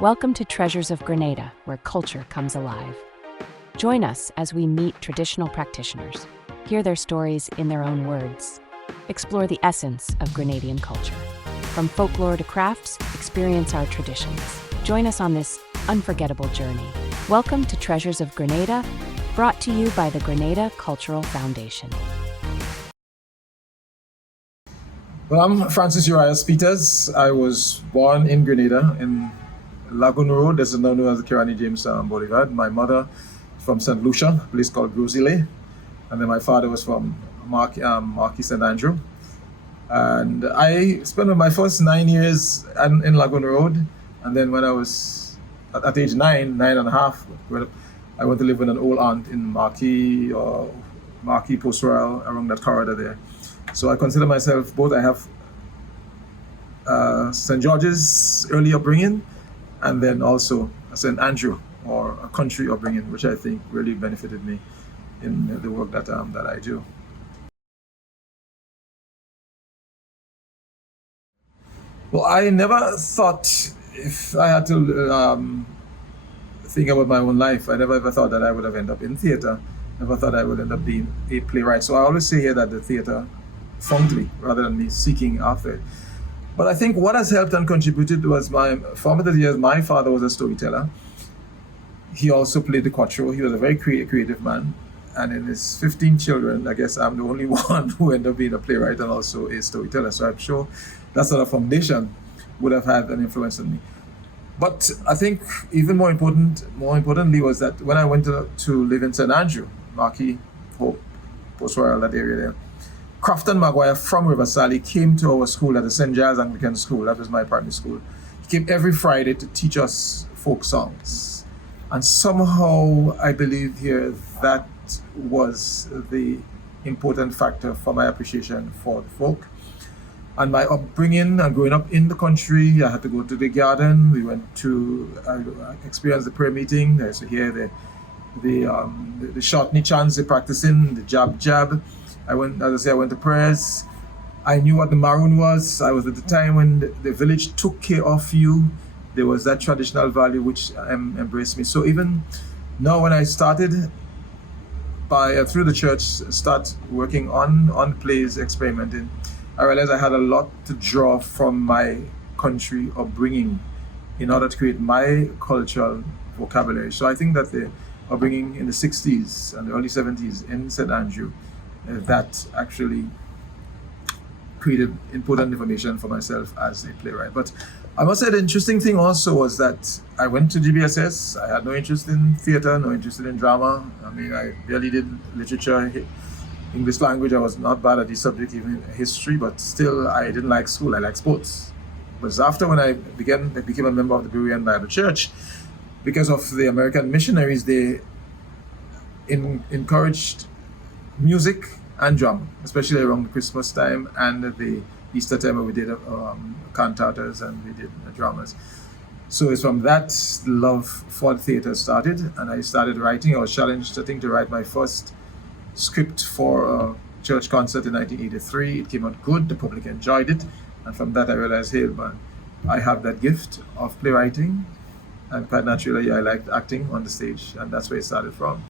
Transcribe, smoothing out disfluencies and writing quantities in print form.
Welcome to Treasures of Grenada, where culture comes alive. Join us as we meet traditional practitioners, hear their stories in their own words, explore the essence of Grenadian culture. From folklore to crafts, experience our traditions. Join us on this unforgettable journey. Welcome to Treasures of Grenada, brought to you by the Grenada Cultural Foundation. Well, I'm Francis Urias Peters. I was born in Grenada in Lagoon Road. This is now known as the Kirani James Boulevard. My mother from St. Lucia, a place called Grosile. And then my father was from Marquis St. Andrew. And I spent my first 9 years in Lagoon Road. And then when I was at age 9.5, I went to live with an old aunt in Marquis Post Royal, around that corridor there. So I consider myself both. I have St. George's early upbringing, and then also St. Andrew, or a country upbringing, which I think really benefited me in the work that I do. Well, I never thought, if I had to think about my own life, I never ever thought that I would have ended up in theatre. Never thought I would end up being a playwright. So I always say here that the theatre found me rather than me seeking after it. But I think what has helped and contributed was my formative years. My father was a storyteller. He also played the quattro. He was a very creative man. And in his 15 children, I guess I'm the only one who ended up being a playwright and also a storyteller. So I'm sure that sort of foundation would have had an influence on me. But I think even more importantly was that when I went to live in St. Andrew, Marquis, Hope, Post Royal, that area there, Crofton Maguire from River Sally came to our school at the St. Giles Anglican School. That was my primary school. He came every Friday to teach us folk songs. And somehow I believe here that was the important factor for my appreciation for the folk. And my upbringing and growing up in the country, I had to go to the garden. We went to experience the prayer meeting. I used to hear the shortney chants they practicing, the jab. I went to prayers. I knew what the maroon was. I was at the time when the village took care of you. There was that traditional value which embraced me. So even now when I started through the church, start working on plays, experimenting, I realized I had a lot to draw from my country upbringing in order to create my cultural vocabulary. So I think that the upbringing in the 60s and the early 70s in St. Andrew, that actually created important information for myself as a playwright. But I must say the interesting thing also was that I went to GBSS. I had no interest in theatre, no interest in drama. I mean, I barely did literature, English language. I was not bad at the subject, even history, but still I didn't like school. I liked sports. It was after when I became a member of the Berean Bible Church, because of the American missionaries, they encouraged music and drama, especially around the Christmas time and the Easter time, where we did cantatas and we did dramas. So it's from that love for theatre started, and I started writing. I was challenged, I think, to write my first script for a church concert in 1983. It came out good, the public enjoyed it, and from that I realized, hey man, I have that gift of playwriting, and quite naturally I liked acting on the stage, and that's where it started from.